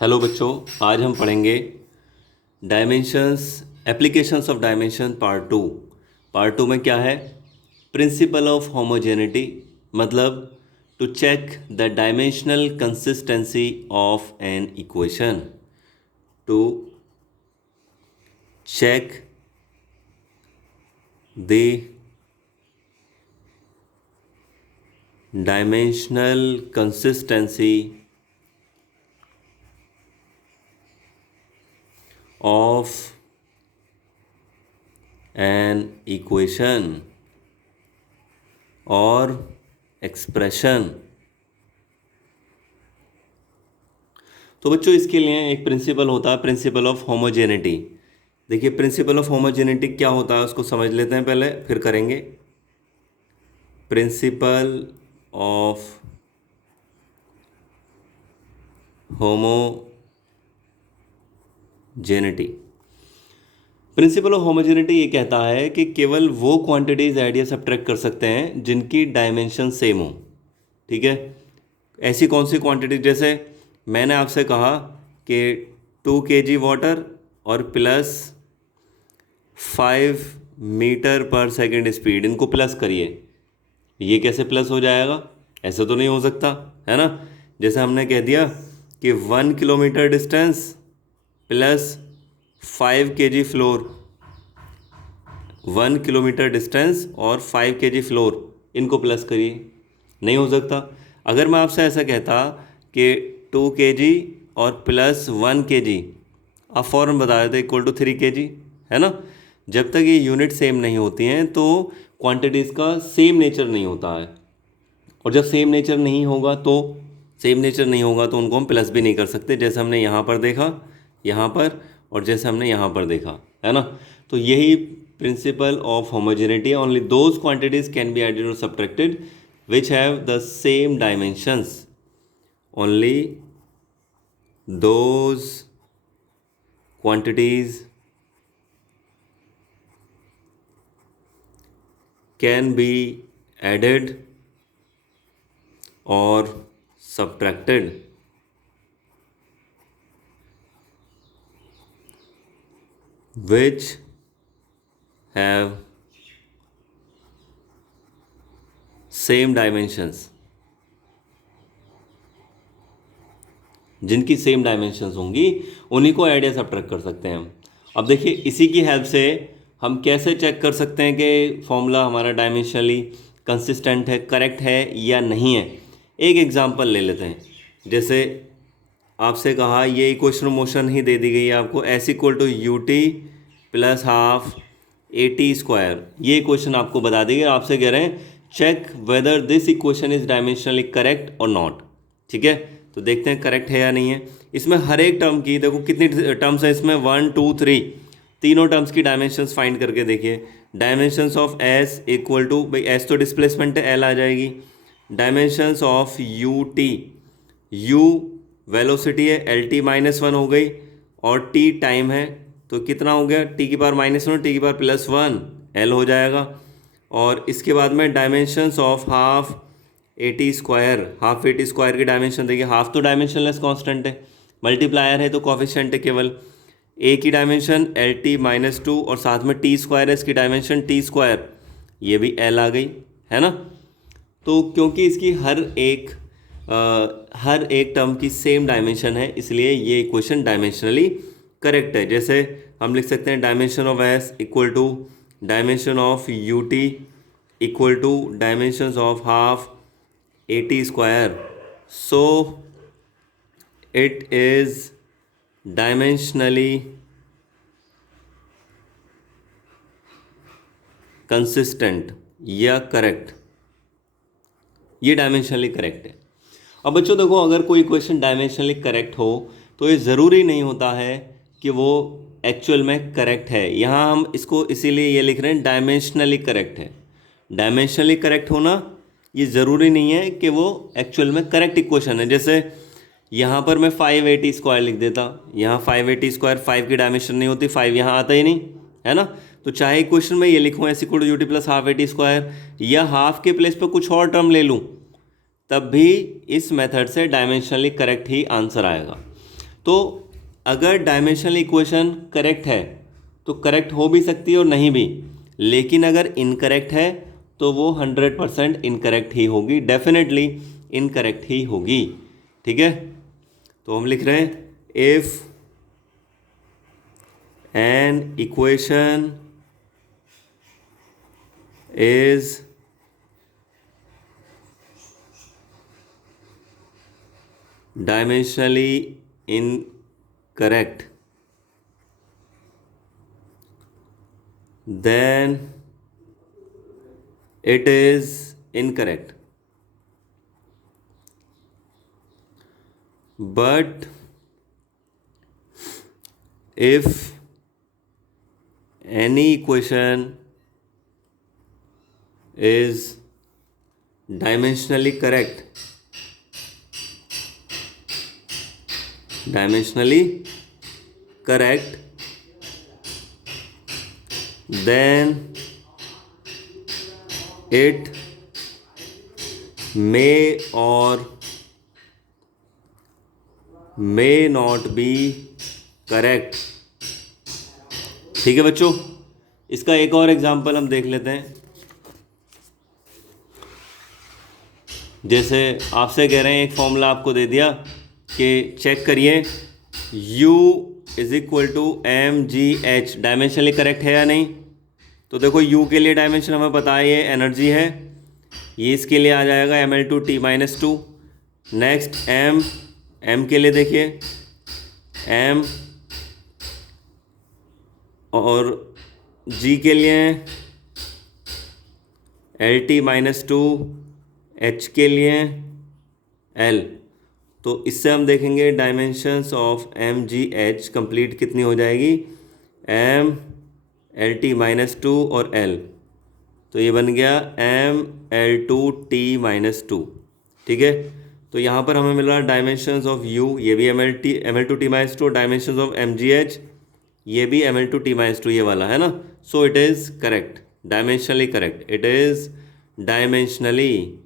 Hello बच्चों, आज हम पढ़ेंगे dimensions, applications of dimension part 2 में क्या है? प्रिंसिपल ऑफ होमोजेनिटी, मतलब to check the dimensional consistency of an equation, to check the dimensional consistency of an equation or expression। तो बच्चों, इसके लिए एक प्रिंसिपल होता है, प्रिंसिपल ऑफ होमोजेनिटी। देखिए, प्रिंसिपल ऑफ होमोजेनिटी क्या होता है उसको समझ लेते हैं पहले, फिर करेंगे। Principal of homogeneity, principal of homogeneity ये कहता है कि केवल वो क्वांटिटीज ऐड या सब्ट्रैक्ट कर सकते हैं जिनकी डायमेंशन सेम हो। ठीक है, ऐसी कौन सी क्वांटिटी? जैसे मैंने आपसे कहा कि 2 kg वाटर और प्लस 5 मीटर पर सेकेंड स्पीड, इनको प्लस करिए। ये कैसे प्लस हो जाएगा? ऐसे तो नहीं हो सकता, है ना। जैसे हमने कह दिया कि 1 kilometre distance plus 5 kg floor, 1 kilometre distance और 5 kg फ्लोर, इनको प्लस करिए। नहीं हो सकता। अगर मैं आपसे ऐसा कहता कि 2 kg और प्लस 1 kg, आप फ़ौरन बता देते इक्वल टू 3 kg, है ना। जब तक ये यूनिट सेम नहीं होती हैं तो क्वांटिटीज़ का सेम नेचर नहीं होता है, और जब सेम नेचर नहीं होगा तो उनको हम प्लस भी नहीं कर सकते, जैसे हमने यहाँ पर देखा, यहाँ पर, और जैसे हमने यहाँ पर देखा, है ना। तो यही principle of homogeneity. Only those quantities can be added और subtracted which have the same dimensions. Only those quantities can be added और subtracted which have same dimensions, जिनकी सेम डायमेंशंस होंगी उन्हीं को ऐड या सब्ट्रैक्ट कर सकते हैं हम। अब देखिए, इसी की हेल्प से हम कैसे चेक कर सकते हैं कि फॉर्मूला हमारा डायमेंशनली कंसिस्टेंट है, करेक्ट है या नहीं है। एक एग्जांपल ले लेते हैं। जैसे आपसे कहा, ये इक्वेशन मोशन ही दे दी गई है आपको, S equal to U T plus half A T square. ये इक्वेशन आपको बता दी गई, आपसे कह रहे हैं check whether this equation is dimensionally correct और नॉट। ठीक है, तो देखते हैं करेक्ट है या नहीं है। इसमें हर एक टर्म की, देखो कितनी टर्म्स है इसमें, 1 2 3, तीनों टर्म्स की डायमेंशंस फाइंड करके देखिए। Dimensions of S equal to, भाई एस तो डिस्प्लेसमेंट है, एल आ जाएगी। Dimensions of U T, U velocity है, एल टी -1 हो गई, और टी टाइम है, तो कितना हो गया, टी की पावर -1 टी की पावर +1, एल हो जाएगा। और इसके बाद में dimensions of half A T square, half A T square की डायमेंशन देखिए। हाफ तो डायमेंशनलेस कांस्टेंट है, मल्टीप्लायर है तो कोफिशिएंट है केवल। ए की डायमेंशन एल टी -2 और साथ में टी स्क्वायर है, इसकी डायमेंशन टी स्क्वायर, ये भी एल आ गई, है ना। तो क्योंकि इसकी हर एक टर्म की सेम डायमेंशन है, इसलिए ये इक्वेशन डायमेंशनली करेक्ट है। जैसे हम लिख सकते हैं dimension of S equal to dimension of U T equal to dimensions of half A T square. So it is dimensionally consistent या करेक्ट, ये डायमेंशनली करेक्ट है। अब बच्चों देखो, अगर कोई इक्वेशन डायमेंशनली करेक्ट हो तो ये ज़रूरी नहीं होता है कि वो एक्चुअल में करेक्ट है। यहाँ हम इसको इसीलिए ये लिख रहे हैं डायमेंशनली करेक्ट है। डायमेंशनली करेक्ट होना ये ज़रूरी नहीं है कि वो एक्चुअल में करेक्ट इक्वेशन है। जैसे यहाँ पर मैं 580 स्क्वायर लिख देता, यहाँ 580 स्क्वायर 5 की डायमेंशन नहीं होती, 5 यहाँ आता ही नहीं, है ना। तो चाहे इक्वेशन में ये लिखूँ S equal to U T plus half A T square, या हाफ के प्लेस पे कुछ और टर्म ले लूँ, तब भी इस मेथड से डायमेंशनली करेक्ट ही आंसर आएगा। तो अगर डायमेंशनल इक्वेशन करेक्ट है तो करेक्ट हो भी सकती है और नहीं भी, लेकिन अगर इनकरेक्ट है तो वो 100% इनकरेक्ट ही होगी, डेफिनेटली इनकरेक्ट ही होगी। ठीक है, तो हम लिख रहे हैं if an equation is dimensionally incorrect, then it is incorrect. But if any equation is dimensionally correct, then it may or may not be correct। ठीक है बच्चों, इसका एक और एग्जांपल हम देख लेते हैं। जैसे आपसे कह रहे हैं, एक फॉर्मूला आपको दे दिया कि चेक करिए U is equal to mgh dimensionally correct है या नहीं। तो देखो U के लिए डायमेंशन हमें पता है, ये एनर्जी है, ये इसके लिए आ जाएगा ml2t-2। नेक्स्ट m के लिए देखिए m, और g के लिए LT-2, h के लिए l। तो इससे हम देखेंगे डायमेंशंस ऑफ mgh कंप्लीट कितनी हो जाएगी, m LT-2 और l, तो ये बन गया ml2t-2। ठीक है, तो यहाँ पर हमें मिल रहा है डायमेंशंस ऑफ u, ये भी ml2t-2, डायमेंशंस ऑफ mgh ये भी ml2t-2, ये वाला है ना। So it is correct, dimensionally correct, it is dimensionally,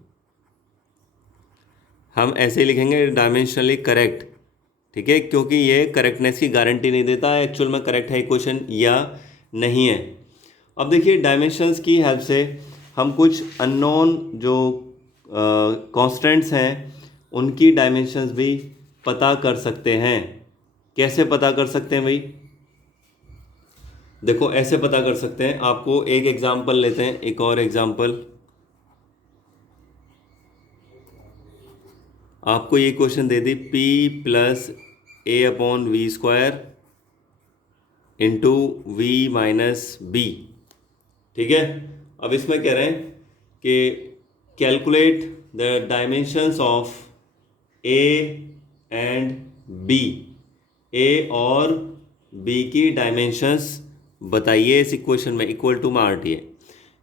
हम ऐसे लिखेंगे डायमेंशनली करेक्ट। ठीक है, क्योंकि ये करेक्टनेस की गारंटी नहीं देता है एक्चुअल में करेक्ट है इक्वेशन या नहीं है। अब देखिए डायमेंशंस की हेल्प से हम कुछ अननोन जो कॉन्स्टेंट्स हैं उनकी डायमेंशंस भी पता कर सकते हैं। कैसे पता कर सकते हैं भाई, देखो ऐसे पता कर सकते हैं। आपको एक एग्जांपल लेते हैं, एक और एग्जांपल। आपको ये क्वेश्चन दे दी P + a/v² into v - b। ठीक है, अब इसमें कह रहे हैं कि calculate the dimensions of a and b, a और b की डायमेंशंस बताइए इस इक्वेशन में, इक्वल टू में RT है।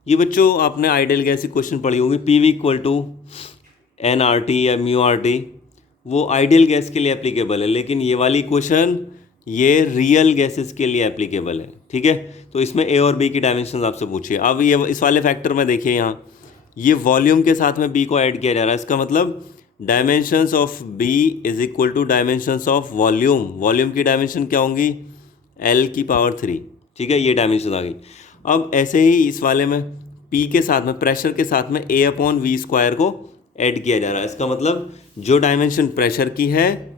ये बच्चों आपने आइडियल गैस इक्वेशन पढ़ी होगी, PV = nRT या μRT, वो आइडियल गैस के लिए एप्लीकेबल है, लेकिन ये वाली इक्वेशन ये रियल गैसेस के लिए एप्लीकेबल है। ठीक है, तो इसमें a और b की डायमेंशंस आपसे पूछिए। अब ये इस वाले फैक्टर में देखिए, यहाँ ये वॉल्यूम के साथ में b को ऐड किया जा रहा है, इसका मतलब dimensions of b is equal to dimensions of volume. Volume की डायमेंशन क्या होंगी, L⁻3। ठीक है, ये डायमेंशन आ गई। अब ऐसे ही इस वाले में p के साथ में, प्रेशर के साथ में a/v² को ऐड किया जा रहा है, इसका मतलब जो डायमेंशन प्रेशर की है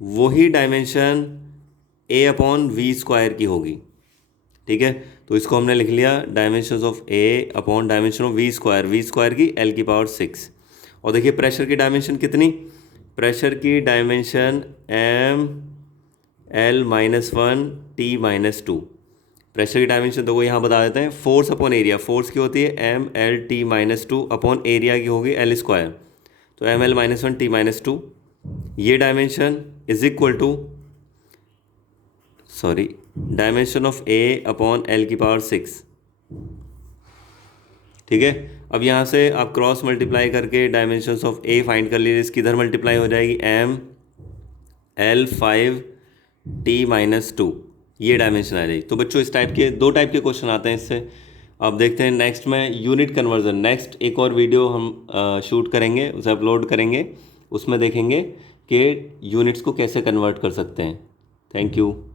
वही डायमेंशन a/v² की होगी। ठीक है, तो इसको हमने लिख लिया डायमेंशंस ऑफ a/डायमेंशन ऑफ v² की L⁻6। और देखिए प्रेशर की डायमेंशन कितनी, प्रेशर की डायमेंशन mL-1t-2। प्रेशर की डायमेंशन देखो यहाँ बता देते हैं, फोर्स अपॉन एरिया, फोर्स की होती है mL-t-2 अपॉन एरिया की होगी L², तो mL-1t-2। ये dimension is equal to dimension of a/L⁻6। ठीक है, अब यहाँ से आप क्रॉस मल्टीप्लाई करके डायमेंशंस ऑफ a फाइंड कर लीजिए, इसकी इधर मल्टीप्लाई हो जाएगी mL5t-2, ये डायमेंशन आ जाएगी। तो बच्चों इस टाइप के 2 टाइप के क्वेश्चन आते हैं इससे। अब देखते हैं नेक्स्ट में यूनिट कन्वर्जन। नेक्स्ट एक और वीडियो हम शूट करेंगे, उसे अपलोड करेंगे, उसमें देखेंगे के यूनिट्स को कैसे कन्वर्ट कर सकते हैं। Thank you.